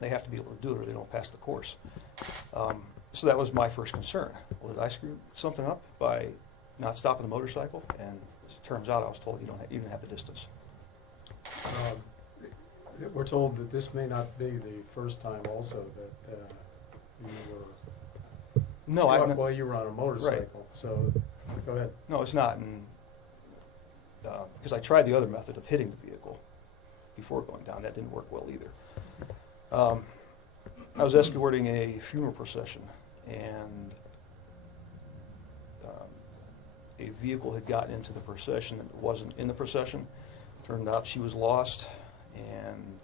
They have to be able to do it or they don't pass the course. So that was my first concern. Well, did I screw something up by not stopping the motorcycle? And as it turns out, I was told you don't even have the distance. We're told that this may not be the first time also that you were struck while you were on a motorcycle. Right. So, go ahead. No, it's not. And because I tried the other method of hitting the vehicle before going down. That didn't work well either. I was escorting a funeral procession, and a vehicle had gotten into the procession that wasn't in the procession. Turned out she was lost, and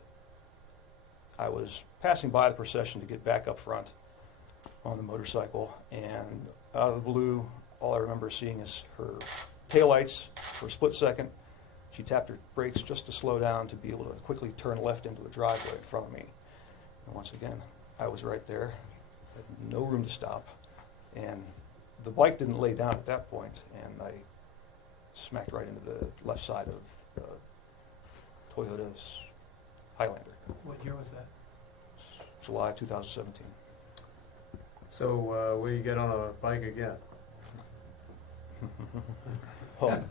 I was passing by the procession to get back up front on the motorcycle, and out of the blue, all I remember seeing is her taillights for a split second. She tapped her brakes just to slow down to be able to quickly turn left into a driveway in front of me. And once again, I was right there, had no room to stop, and the bike didn't lay down at that point, and I smacked right into the left side of Toyota's Highlander. What year was that? July 2017. So, will you get on a bike again? Well,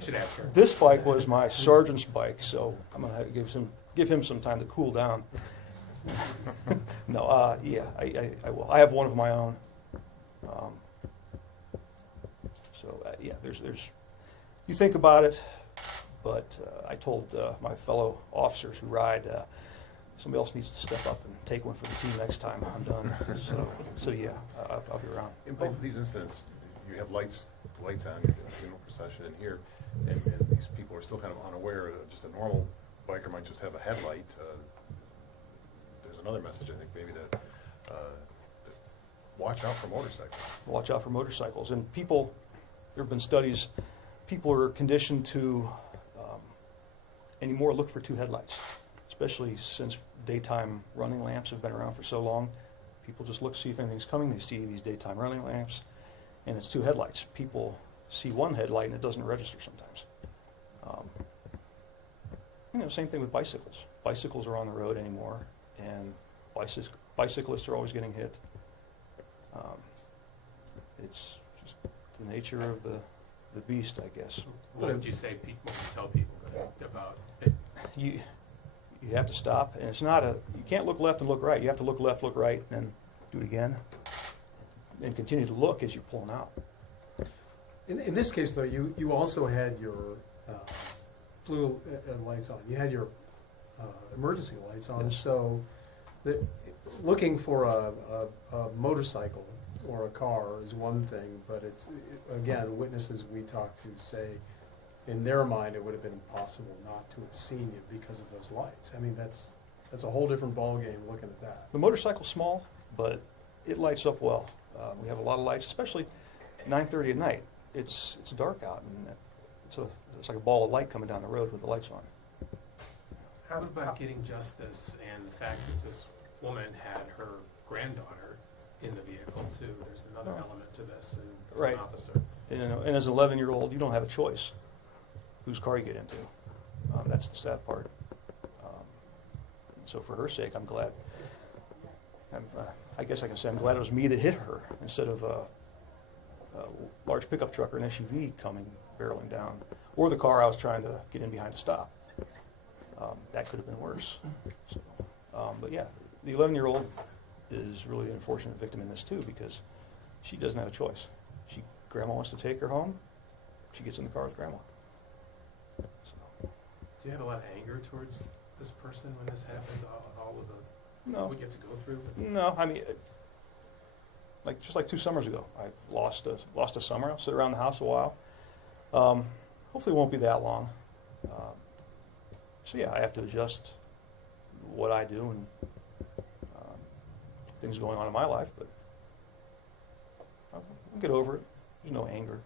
Should ask her. this bike was my sergeant's bike, so I'm gonna have to give him some time to cool down. No, yeah, I will. I have one of my own. Yeah, there's. You think about it, but I told my fellow officers who ride, somebody else needs to step up and take one for the team next time I'm done. So yeah, I'll be around. In both of these incidents, you have lights on, you have a funeral procession in here, and these people are still kind of unaware. Just a normal biker might just have a headlight. There's another message, I think, maybe that watch out for motorcycles. Watch out for motorcycles. And people, there have been studies, people are conditioned to anymore look for two headlights, especially since daytime running lamps have been around for so long. People just look to see if anything's coming. They see these daytime running lamps, and it's two headlights. People see one headlight and it doesn't register sometimes. Same thing with bicycles. Bicycles are on the road anymore, and bicyclists are always getting hit. It's just the nature of the beast, I guess. What would you say? What would you tell people about it? You have to stop, and it's not you can't look left and look right. You have to look left, look right, and then do it again, and continue to look as you're pulling out. In this case, though, you also had your blue lights on. You had your emergency lights on. Yes. So, looking for a motorcycle or a car is one thing, but it's again, witnesses we talked to say, in their mind, it would have been impossible not to have seen you because of those lights. I mean, that's a whole different ballgame looking at that. The motorcycle's small, but it lights up well. We have a lot of lights, especially 9:30 at night. It's dark out, and it's like a ball of light coming down the road with the lights on. What about getting justice and the fact that this woman had her granddaughter in the vehicle too? There's another element to this, and as Right. an officer. And as an 11-year-old, you don't have a choice whose car you get into. That's the sad part. So for her sake, I'm glad. I guess I can say I'm glad it was me that hit her instead of a large pickup truck or an SUV coming barreling down, or the car I was trying to get in behind to stop. That could have been worse. So, but yeah, the 11-year-old is really an unfortunate victim in this too, because she doesn't have a choice. Grandma wants to take her home, she gets in the car with Grandma. So, Do you have a lot of anger towards this person when this happens? All of the no, what you have to go through? no. I mean, just like 2 summers ago, I lost a summer. I'll sit around the house a while. Hopefully, it won't be that long. So yeah, I have to adjust what I do and things going on in my life, but I'll get over it. There's no anger.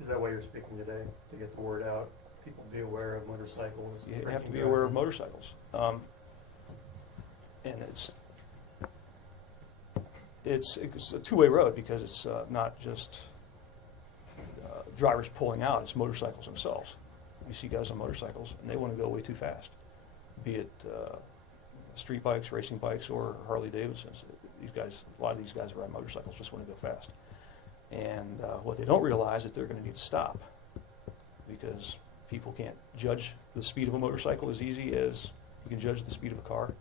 Is that why you're speaking today, to get the word out? People be aware of motorcycles? You have to be aware of motorcycles. And it's a two-way road, because it's not just drivers pulling out, it's motorcycles themselves. You see guys on motorcycles, and they want to go way too fast, be it street bikes, racing bikes, or Harley Davidsons. These guys, a lot of these guys ride motorcycles just want to go fast. And what they don't realize is that they're going to need to stop, because people can't judge the speed of a motorcycle as easy as you can judge the speed of a car.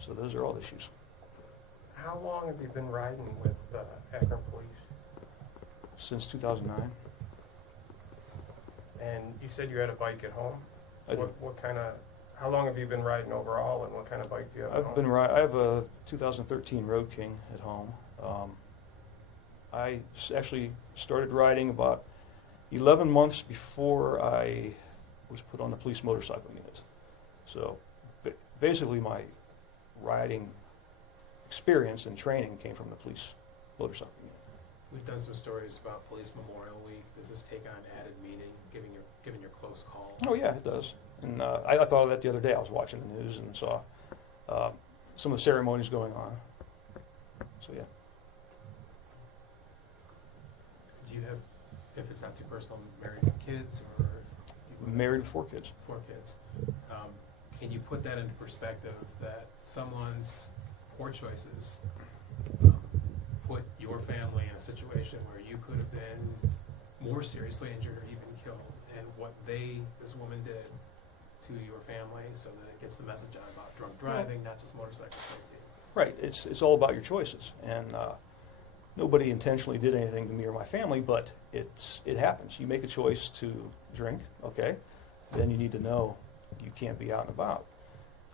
So those are all issues. How long have you been riding with Akron Police? Since 2009. And you said you had a bike at home? I do. What kind of, how long have you been riding overall, and what kind of bike do you have at home? I have a 2013 Road King at home. I actually started riding about 11 months before I was put on the police motorcycle unit. So basically my riding experience and training came from the police motorcycle unit. We've done some stories about Police Memorial Week. Does this take on added meaning, giving your close call? Oh yeah, it does. And I thought of that the other day. I was watching the news and saw some of the ceremonies going on. So yeah. Do you have, if it's not too personal, married kids or? Married with 4 kids. 4 kids. Can you put that into perspective, that someone's poor choices put your family in a situation where you could have been more seriously injured or even killed, and what this woman did to your family so that it gets the message out about drunk driving, not just motorcycle safety? Right. It's all about your choices. And nobody intentionally did anything to me or my family, but it happens. You make a choice to drink, okay? Then you need to know you can't be out and about.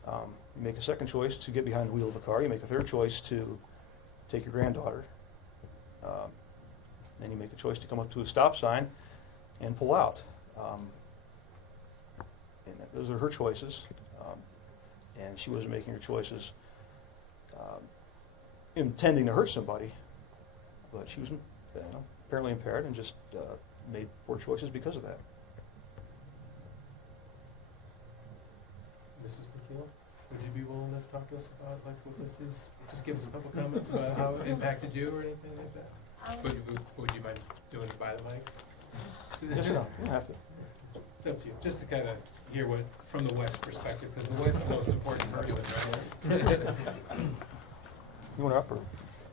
You make a second choice to get behind the wheel of a car. You make a third choice to take your granddaughter. Then you make a choice to come up to a stop sign and pull out. And those are her choices. And she wasn't making her choices intending to hurt somebody, but she was apparently impaired and just made poor choices because of that. Mrs. McKeel, would you be willing to talk to us about like what this is? Just give us a couple comments about how it impacted you or anything like that. Would you mind doing it by the mic? Yes or no? You don't have to. It's up to you, just to kind of hear what, from the wife's perspective, because the wife's the most important person, right? You want to up or?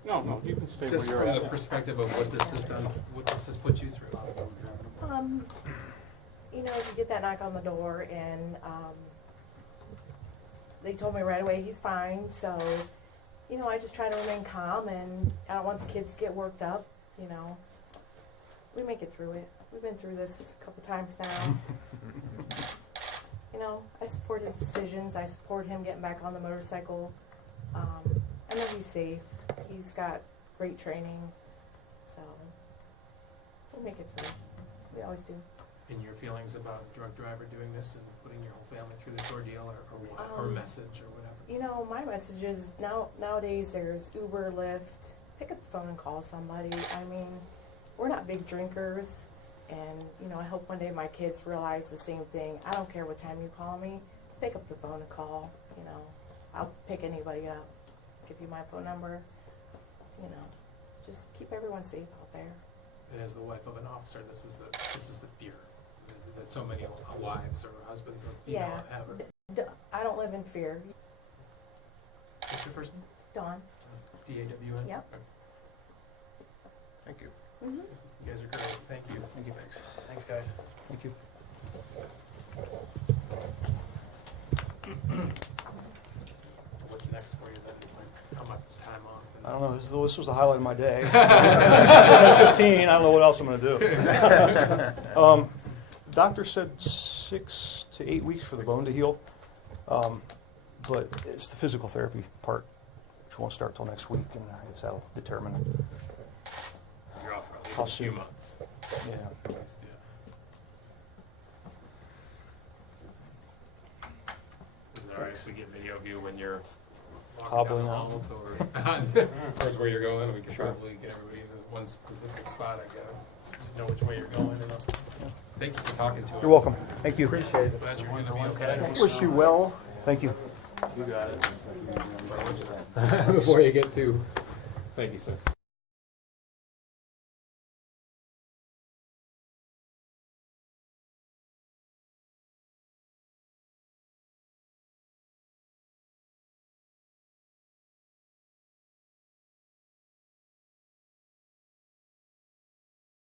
No, you can stay where Just you're from at. the perspective of what this has done, what this has put you through. You get that knock on the door, and they told me right away he's fine. So, I just try to remain calm, and I don't want the kids to get worked up. We make it through it. We've been through this a couple times now. I support his decisions. I support him getting back on the motorcycle. I know he's safe. He's got great training, so we'll make it through. We always do. And your feelings about a drunk driver doing this and putting your whole family through this ordeal, or what, or message, or whatever? My message is nowadays there's Uber, Lyft. Pick up the phone and call somebody. I mean, we're not big drinkers, and I hope one day my kids realize the same thing. I don't care what time you call me. Pick up the phone and call. I'll pick anybody up. Give you my phone number. Just keep everyone safe out there. And as the wife of an officer, this is the fear that so many wives or husbands of female have. I don't live in fear. What's your first name? Dawn. D-A-W-N? Yep. Thank you. Mm-hmm. You guys are great. Thank you. Thank you. Thanks. Thanks, guys. Thank you. What's next for you then? Like, how much time off? I don't know. This was the highlight of my day. 10:15. I don't know what else I'm going to do. Doctor said 6 to 8 weeks for the bone to heal, but it's the physical therapy part, which won't start till next week, and I guess that'll determine it. You're off for at least I'll a few see. months. Yeah. At least, yeah. Is it all right if we get video of you when you're walking Hobbling down the out. halls or towards where you're going? We can Sure. probably get everybody to one specific spot, I guess. Just know which way you're going. Thank you for talking to us. You're welcome. Thank you. Appreciate it. Glad you're going to be okay. Wish you well. Thank you. You got it. Before you get to, thank you, sir.